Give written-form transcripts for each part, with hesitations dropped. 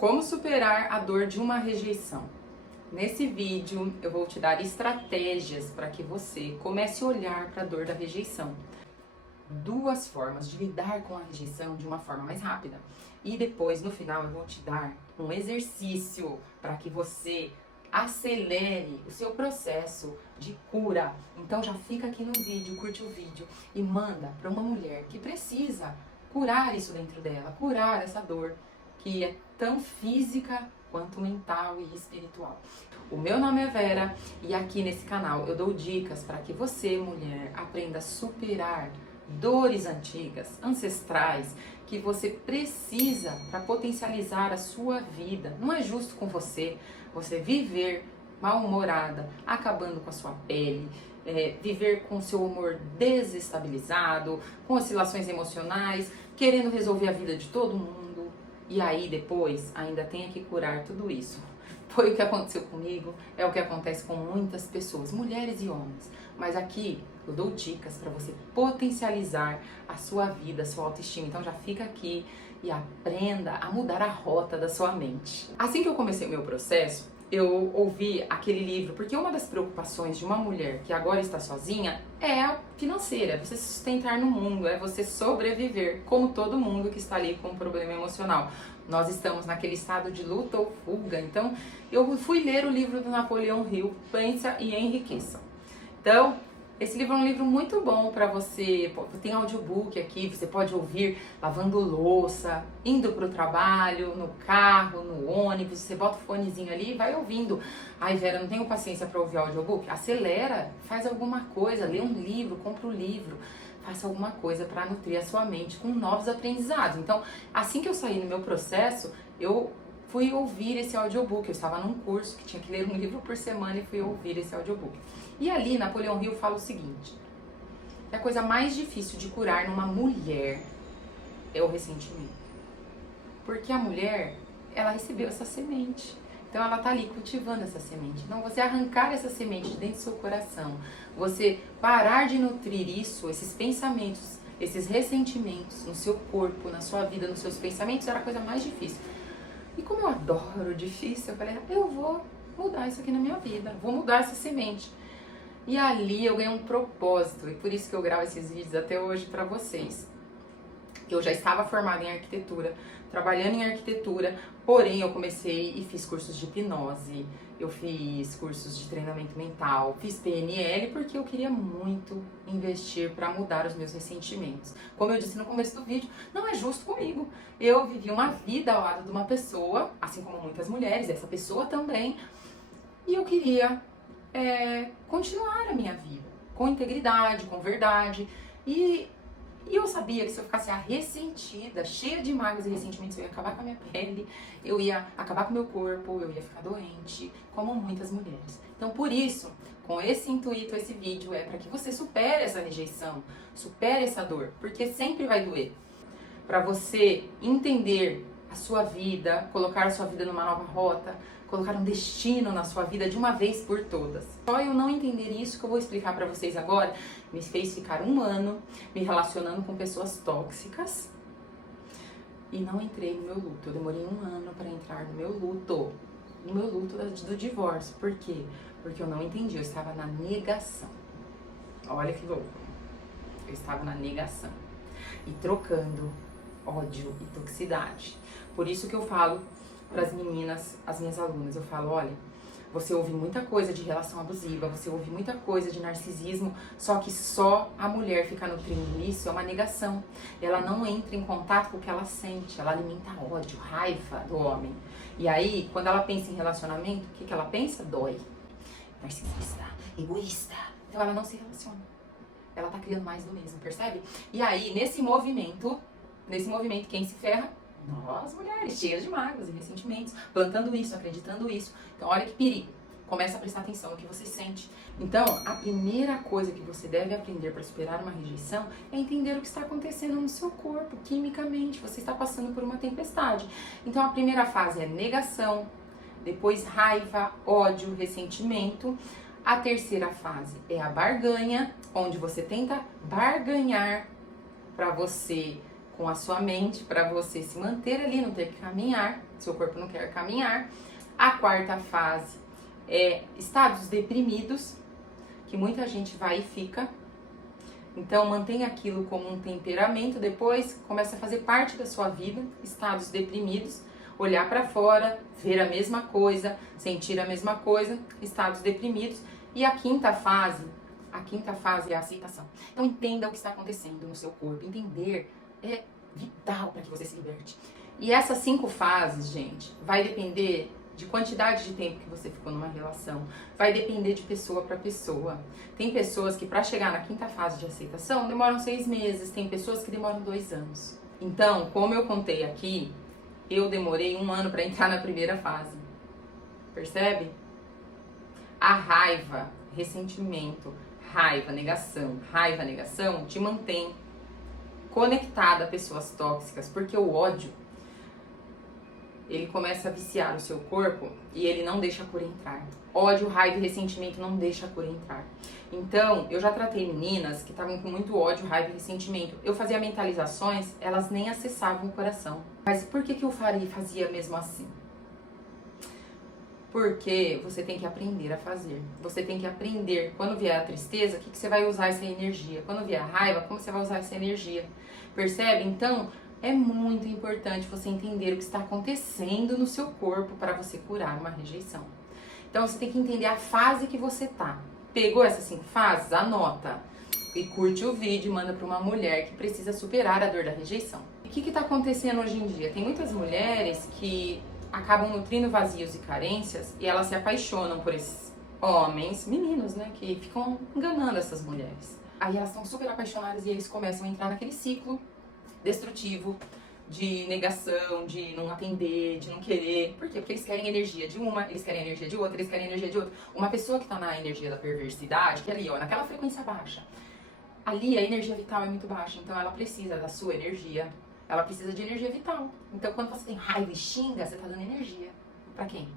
Como superar a dor de uma rejeição? Nesse vídeo eu vou te dar estratégias para que você comece a olhar para a dor da rejeição. Duas formas de lidar com a rejeição de uma forma mais rápida. E depois, no final, eu vou te dar um exercício para que você acelere o seu processo de cura. Então já fica aqui no vídeo, curte o vídeo e manda para uma mulher que precisa curar isso dentro dela, curar essa dor que é tão física quanto mental e espiritual. O meu nome é Vera e aqui nesse canal eu dou dicas para que você, mulher, aprenda a superar dores antigas, ancestrais, que você precisa para potencializar a sua vida. Não é justo com você viver mal-humorada, acabando com a sua pele, viver com o seu humor desestabilizado, com oscilações emocionais, querendo resolver a vida de todo mundo. E aí depois ainda tem que curar tudo isso. Foi o que aconteceu comigo, é o que acontece com muitas pessoas, mulheres e homens. Mas aqui eu dou dicas para você potencializar a sua vida, a sua autoestima. Então já fica aqui e aprenda a mudar a rota da sua mente. Assim que eu comecei o meu processo, eu ouvi aquele livro, porque uma das preocupações de uma mulher que agora está sozinha é a financeira, é você se sustentar no mundo, é você sobreviver, como todo mundo que está ali com um problema emocional. Nós estamos naquele estado de luta ou fuga. Então, eu fui ler o livro do Napoleão Hill, Pensa e Enriqueça. Então, esse livro é um livro muito bom para você, tem audiobook aqui, você pode ouvir lavando louça, indo para o trabalho, no carro, no ônibus, você bota o fonezinho ali e vai ouvindo. Ai, Vera, não tenho paciência para ouvir audiobook? Acelera, faz alguma coisa, lê um livro, compra um livro, faça alguma coisa para nutrir a sua mente com novos aprendizados. Então, assim que eu saí no meu processo, eu fui ouvir esse audiobook. Eu estava num curso que tinha que ler um livro por semana e fui ouvir esse audiobook. E ali, Napoleão Hill fala o seguinte: a coisa mais difícil de curar numa mulher é o ressentimento. Porque a mulher, ela recebeu essa semente. Então ela tá ali cultivando essa semente. Então você arrancar essa semente de dentro do seu coração, você parar de nutrir isso, esses pensamentos, esses ressentimentos no seu corpo, na sua vida, nos seus pensamentos, era a coisa mais difícil. E como eu adoro o difícil, eu falei, eu vou mudar isso aqui na minha vida, vou mudar essa semente. E ali eu ganhei um propósito, e por isso que eu gravo esses vídeos até hoje para vocês. Eu já estava formada em arquitetura, trabalhando em arquitetura, porém eu comecei e fiz cursos de hipnose, eu fiz cursos de treinamento mental, fiz PNL porque eu queria muito investir para mudar os meus ressentimentos. Como eu disse no começo do vídeo, não é justo comigo. Eu vivi uma vida ao lado de uma pessoa, assim como muitas mulheres, essa pessoa também, e eu queria continuar a minha vida com integridade, com verdade, e eu sabia que se eu ficasse ressentida, cheia de mágoas e ressentimentos, eu ia acabar com a minha pele, eu ia acabar com o meu corpo, eu ia ficar doente, como muitas mulheres. Então, por isso, com esse intuito, esse vídeo é para que você supere essa rejeição, supere essa dor, porque sempre vai doer. Para você entender a sua vida, colocar a sua vida numa nova rota, colocar um destino na sua vida de uma vez por todas. Só eu não entender isso que eu vou explicar pra vocês agora me fez ficar 1 ano me relacionando com pessoas tóxicas e não entrei no meu luto. Eu demorei 1 ano para entrar no meu luto do divórcio. Por quê? Porque eu não entendi, eu estava na negação. Olha que louco. Eu estava na negação e trocando ódio e toxicidade. Por isso que eu falo para as meninas, as minhas alunas, eu falo, olha, você ouve muita coisa de relação abusiva, você ouve muita coisa de narcisismo, só que só a mulher fica nutrindo isso, é uma negação. Ela não entra em contato com o que ela sente, ela alimenta ódio, raiva do homem. E aí, quando ela pensa em relacionamento, o que ela pensa? Dói. Narcisista, egoísta. Então ela não se relaciona. Ela tá criando mais do mesmo, percebe? E aí, nesse movimento, quem se ferra? Nós, mulheres, cheias de mágoas e ressentimentos, plantando isso, acreditando isso. Então, olha que perigo. Começa a prestar atenção no que você sente. Então, a primeira coisa que você deve aprender para superar uma rejeição é entender o que está acontecendo no seu corpo, quimicamente. Você está passando por uma tempestade. Então, a primeira fase é negação, depois raiva, ódio, ressentimento. A terceira fase é a barganha, onde você tenta barganhar para você com a sua mente, para você se manter ali, não ter que caminhar. seu corpo não quer caminhar. A quarta fase é estados deprimidos, que muita gente vai e fica. Então mantenha aquilo como um temperamento, depois começa a fazer parte da sua vida, estados deprimidos, olhar para fora, ver a mesma coisa, sentir a mesma coisa, estados deprimidos. E a quinta fase é a aceitação. Então entenda o que está acontecendo no seu corpo, entender é vital para que você se liberte. E essas 5 fases, gente, vai depender de quantidade de tempo que você ficou numa relação, vai depender de pessoa para pessoa. Tem pessoas que para chegar na quinta fase de aceitação demoram 6 meses, tem pessoas que demoram 2 anos. Então, como eu contei aqui, eu demorei 1 ano para entrar na primeira fase. Percebe? A raiva, ressentimento, raiva, negação te mantém conectada a pessoas tóxicas, porque o ódio ele começa a viciar o seu corpo e ele não deixa a cura entrar. Ódio, raiva e ressentimento não deixa a cura entrar. Então, eu já tratei meninas que estavam com muito ódio, raiva e ressentimento. Eu fazia mentalizações, elas nem acessavam o coração. Mas por que eu fazia mesmo assim? Porque você tem que aprender a fazer. Você tem que aprender, quando vier a tristeza, o que você vai usar essa energia. Quando vier a raiva, como você vai usar essa energia. Percebe? Então, é muito importante você entender o que está acontecendo no seu corpo para você curar uma rejeição. Então, você tem que entender a fase que você tá. Pegou essas 5 fases? Anota. E curte o vídeo e manda para uma mulher que precisa superar a dor da rejeição. O que está acontecendo hoje em dia? Tem muitas mulheres que acabam nutrindo vazios e carências e elas se apaixonam por esses homens, meninos, né, que ficam enganando essas mulheres. Aí elas estão super apaixonadas e eles começam a entrar naquele ciclo destrutivo de negação, de não atender, de não querer. Por quê? Porque eles querem energia de uma, eles querem energia de outra, eles querem energia de outra. Uma pessoa que está na energia da perversidade, que é ali, ó, naquela frequência baixa, ali a energia vital é muito baixa, então ela precisa da sua energia. Ela precisa de energia vital. Então, quando você tem raiva e xinga, você tá dando energia. Pra quem?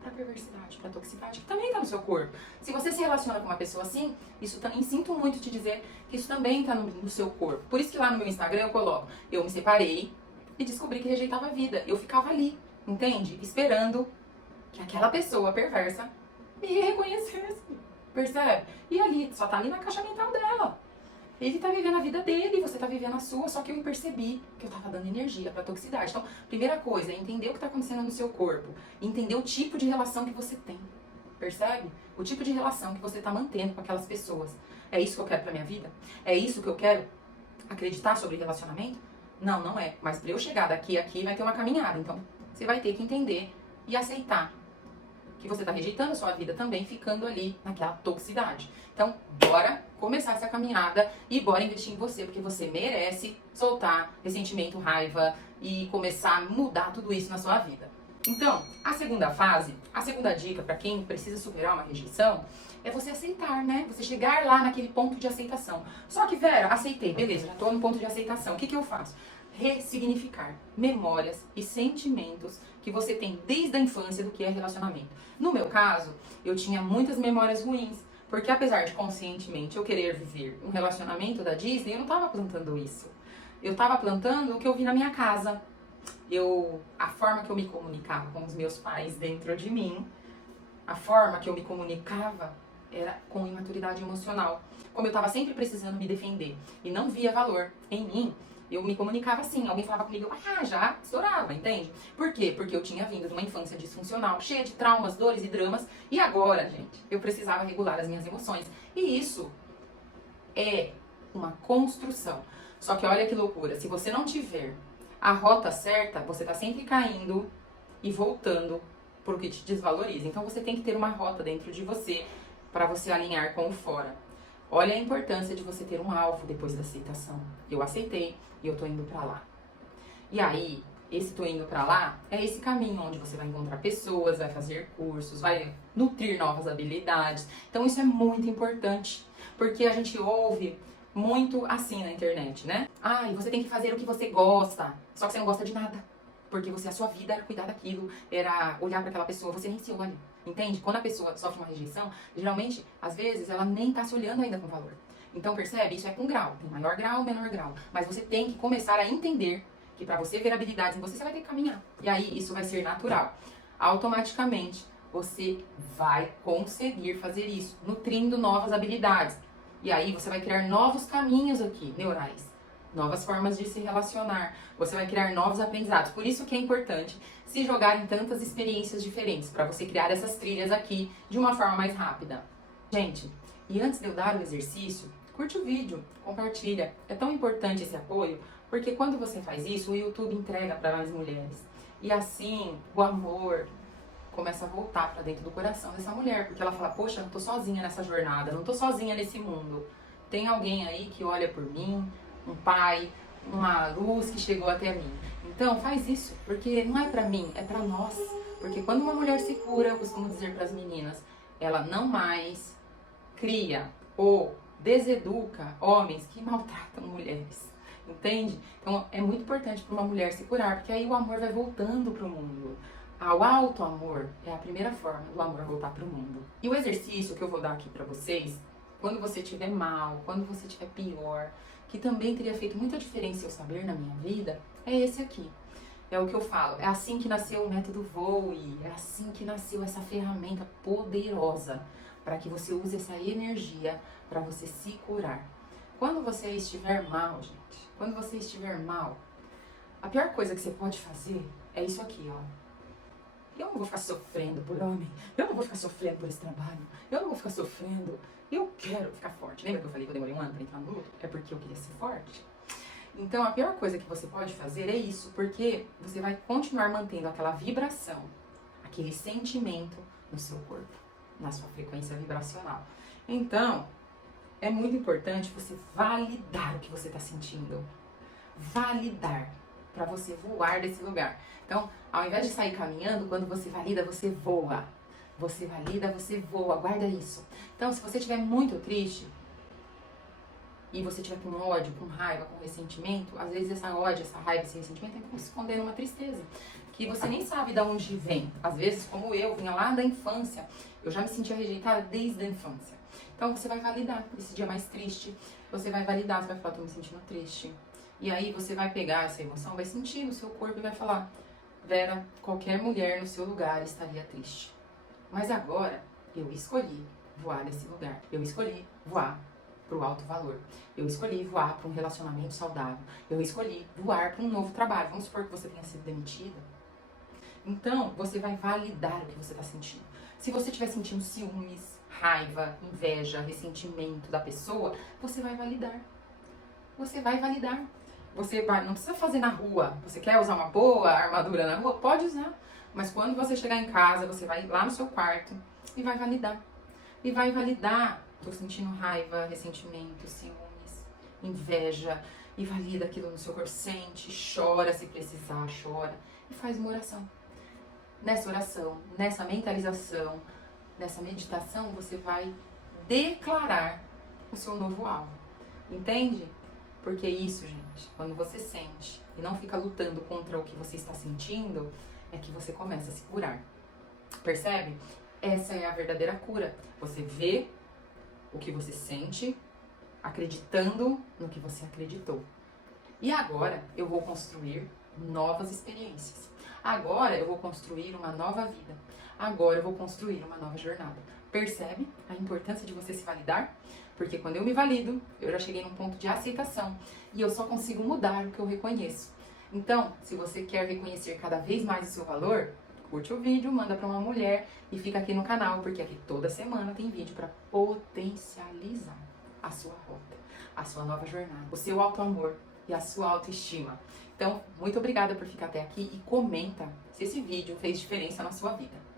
Pra perversidade, pra toxicidade, que também tá no seu corpo. Se você se relaciona com uma pessoa assim, isso também, sinto muito te dizer que isso também tá no seu corpo. Por isso que lá no meu Instagram eu coloco, eu me separei e descobri que rejeitava a vida. Eu ficava ali, entende? Esperando que aquela pessoa perversa me reconhecesse. Percebe? E ali, só tá ali na caixa mental dela. Ele tá vivendo a vida dele, você tá vivendo a sua, só que eu percebi que eu tava dando energia pra toxicidade. Então, primeira coisa é entender o que tá acontecendo no seu corpo, entender o tipo de relação que você tem, percebe? O tipo de relação que você tá mantendo com aquelas pessoas. É isso que eu quero pra minha vida? É isso que eu quero acreditar sobre relacionamento? Não, não é. Mas pra eu chegar daqui a aqui vai ter uma caminhada, então você vai ter que entender e aceitar que você tá rejeitando a sua vida também, ficando ali naquela toxicidade. Então, bora começar essa caminhada e bora investir em você, porque você merece soltar ressentimento, raiva e começar a mudar tudo isso na sua vida. Então, a segunda fase, a segunda dica para quem precisa superar uma rejeição é você aceitar, né? Você chegar lá naquele ponto de aceitação. Só que, Vera, aceitei, beleza, já tô no ponto de aceitação. O que eu faço? Ressignificar memórias e sentimentos que você tem desde a infância do que é relacionamento. No meu caso, eu tinha muitas memórias ruins, porque apesar de conscientemente eu querer viver um relacionamento da Disney, eu não estava plantando isso. Eu estava plantando o que eu vi na minha casa. A forma que eu me comunicava com os meus pais dentro de mim, a forma que eu me comunicava era com imaturidade emocional. Como eu estava sempre precisando me defender e não via valor em mim, eu me comunicava assim, alguém falava comigo, já estourava, entende? Por quê? Porque eu tinha vindo de uma infância disfuncional, cheia de traumas, dores e dramas, e agora, gente, eu precisava regular as minhas emoções. E isso é uma construção. Só que olha que loucura, se você não tiver a rota certa, você tá sempre caindo e voltando pro que te desvaloriza. Então você tem que ter uma rota dentro de você para você alinhar com o fora. Olha a importância de você ter um alvo depois da aceitação. Eu aceitei e eu tô indo pra lá. E aí, esse tô indo pra lá é esse caminho onde você vai encontrar pessoas, vai fazer cursos, vai nutrir novas habilidades. Então isso é muito importante, porque a gente ouve muito assim na internet, né? Você tem que fazer o que você gosta, só que você não gosta de nada. Porque a sua vida era cuidar daquilo, era olhar pra aquela pessoa, você nem se olha, entende? Quando a pessoa sofre uma rejeição, geralmente, às vezes, ela nem tá se olhando ainda com valor. Então, percebe? Isso é com grau, tem maior grau, menor grau. Mas você tem que começar a entender que para você ver habilidades em você vai ter que caminhar. E aí isso vai ser natural. Automaticamente você vai conseguir fazer isso, nutrindo novas habilidades. E aí você vai criar novos caminhos aqui, neurais, novas formas de se relacionar. Você vai criar novos aprendizados. Por isso que é importante se jogar em tantas experiências diferentes, para você criar essas trilhas aqui de uma forma mais rápida. Gente, e antes de eu dar o exercício, curte o vídeo, compartilha. É tão importante esse apoio, porque quando você faz isso, o YouTube entrega para mais mulheres. E assim, o amor começa a voltar para dentro do coração dessa mulher, porque ela fala, poxa, não tô sozinha nessa jornada, não tô sozinha nesse mundo. Tem alguém aí que olha por mim, um pai, uma luz que chegou até mim. Então faz isso, porque não é pra mim, é pra nós. Porque quando uma mulher se cura, eu costumo dizer pras meninas, ela não mais cria ou deseduca homens que maltratam mulheres. Entende? Então é muito importante para uma mulher se curar, porque aí o amor vai voltando pro mundo. O alto amor é a primeira forma do amor voltar pro mundo. E o exercício que eu vou dar aqui pra vocês, quando você estiver mal, quando você estiver pior, que também teria feito muita diferença eu saber na minha vida, é esse aqui. É o que eu falo, é assim que nasceu o método Voe, é assim que nasceu essa ferramenta poderosa para que você use essa energia para você se curar. Quando você estiver mal, gente, quando você estiver mal, a pior coisa que você pode fazer é isso aqui, ó. Eu não vou ficar sofrendo por homem, eu não vou ficar sofrendo por esse trabalho, eu não vou ficar sofrendo, eu quero ficar forte. Lembra que eu falei que eu demorei um ano para entrar no luto? É porque eu queria ser forte. Então a pior coisa que você pode fazer é isso, porque você vai continuar mantendo aquela vibração, aquele sentimento no seu corpo, na sua frequência vibracional. Então, é muito importante você validar o que você está sentindo. Validar, para você voar desse lugar. Então, ao invés de sair caminhando, quando você valida, você voa. Você valida, você voa. Guarda isso. Então, se você estiver muito triste e você estiver com ódio, com raiva, com ressentimento, às vezes essa ódio, essa raiva, esse ressentimento tem que se esconder numa tristeza que você nem sabe de onde vem. Às vezes, como eu, vinha lá da infância, eu já me sentia rejeitada desde a infância. Então, você vai validar esse dia mais triste. Você vai validar, você vai falar, tô me sentindo triste. E aí você vai pegar essa emoção, vai sentir no seu corpo e vai falar, Vera, qualquer mulher no seu lugar estaria triste. Mas agora eu escolhi voar desse lugar. Eu escolhi voar para o alto valor. Eu escolhi voar para um relacionamento saudável. Eu escolhi voar para um novo trabalho. Vamos supor que você tenha sido demitida. Então, você vai validar o que você está sentindo. Se você estiver sentindo ciúmes, raiva, inveja, ressentimento da pessoa, você vai validar. Você vai validar. Você vai, não precisa fazer na rua. Você quer usar uma boa armadura na rua? Pode usar. Mas quando você chegar em casa, você vai lá no seu quarto e vai validar. E vai validar. Tô sentindo raiva, ressentimento, ciúmes, inveja. E valida aquilo no seu corpo. Sente, chora se precisar, chora. E faz uma oração. Nessa oração, nessa mentalização, nessa meditação, você vai declarar o seu novo alvo. Entende? Porque isso, gente, quando você sente e não fica lutando contra o que você está sentindo, é que você começa a se curar. Percebe? Essa é a verdadeira cura. Você vê o que você sente, acreditando no que você acreditou. E agora eu vou construir novas experiências. Agora eu vou construir uma nova vida. Agora eu vou construir uma nova jornada. Percebe a importância de você se validar? Porque quando eu me valido, eu já cheguei num ponto de aceitação. E eu só consigo mudar o que eu reconheço. Então, se você quer reconhecer cada vez mais o seu valor, curte o vídeo, manda para uma mulher e fica aqui no canal, porque aqui toda semana tem vídeo para potencializar a sua rota, a sua nova jornada, o seu auto-amor e a sua autoestima. Então, muito obrigada por ficar até aqui e comenta se esse vídeo fez diferença na sua vida.